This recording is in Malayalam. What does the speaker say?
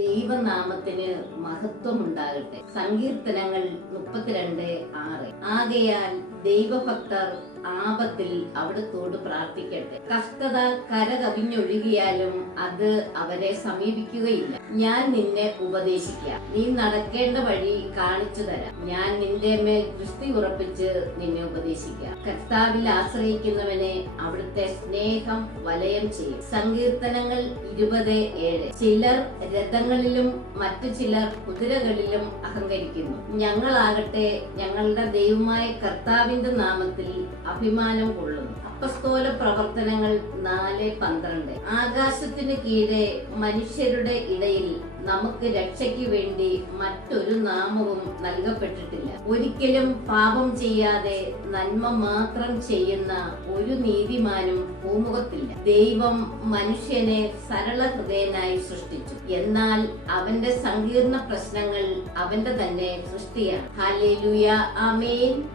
ദൈവനാമത്തിന് മഹത്വമുണ്ടാകട്ടെ. സങ്കീർത്തനങ്ങൾ 32:6. ആകയാൽ ദൈവഭക്തർ ആപത്തിൽ അവിടുത്തോട് പ്രാർത്ഥിക്കട്ടെ. കഷ്ടത കരകവിഞ്ഞൊഴുകിയാലും അത് അവരെ സമീപിക്കുകയില്ല. ഞാൻ നിന്നെ ഉപദേശിക്കാം, നീ നടക്കേണ്ട വഴി കാണിച്ചു തരാം. ഞാൻ നിന്റെ മേൽ ദൃഷ്ടി ഉറപ്പിച്ച് നിന്നെ ഉപദേശിക്കാം. കർത്താവിൽ ആശ്രയിക്കുന്നവനെ അവിടുത്തെ സ്നേഹം വലയം ചെയ്യും. സങ്കീർത്തനങ്ങൾ 20:7. ചിലർ രഥങ്ങളിലും മറ്റു ചിലർ കുതിരകളിലും അഹങ്കരിക്കുന്നു. ഞങ്ങളാകട്ടെ ഞങ്ങളുടെ ദൈവമായ കർത്താവിന്റെ നാമത്തിൽ അഭിമാനം കൊള്ളുന്നു. അപ്പസ്തോല പ്രവർത്തനങ്ങൾ 4:12. ആകാശത്തിന് കീഴെ മനുഷ്യരുടെ ഇടയിൽ നമുക്ക് രക്ഷയ്ക്ക് വേണ്ടി മറ്റൊരു നാമവും നൽകപ്പെട്ടിട്ടില്ല. ഒരിക്കലും പാപം ചെയ്യാതെ നന്മ മാത്രം ചെയ്യുന്ന ഒരു നീതിമാനും ഭൂമുഖത്തില്ല. ദൈവം മനുഷ്യനെ സരള ഹൃദയനായി സൃഷ്ടിച്ചു. എന്നാൽ അവന്റെ സങ്കീർണ പ്രശ്നങ്ങൾ അവന്റെ തന്നെ സൃഷ്ടിയാണ്. ഹല്ലേലൂയ, ആമേൻ.